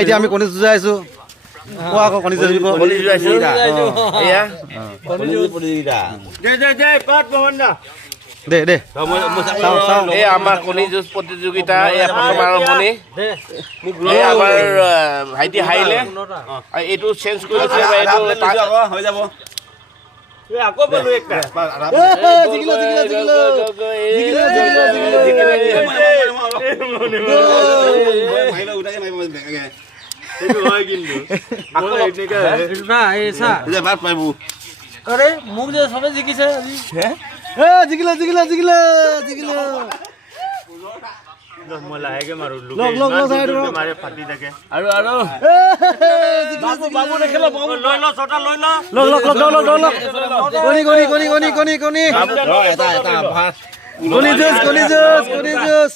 এতিয়া আমি কণী যুঁজাই আছো কোৱা আকৌ কণী যুঁজিব এয়া দে দে এই আমাৰ কণী যুঁজ প্ৰতিযোগিতা এয়া প্ৰথম আৰম্ভণি এই আমাৰ ভাইটি হাৰিলে এইটো চেঞ্জ কৰিছে হৈ যাব আকৌ বলো একটা জিকিলো এইটো হয় কিন্তু আকৌ এনেকা না এসা যে ভাত পাইবো আরে মুখ যে সবে জিকিছে আজি জিকিলো মই লাহেকে মাৰো মাৰে ফাটি থাকে আৰু বাবু দেখে ল লৈ ল ছটা লৈ ল কণী যুঁজ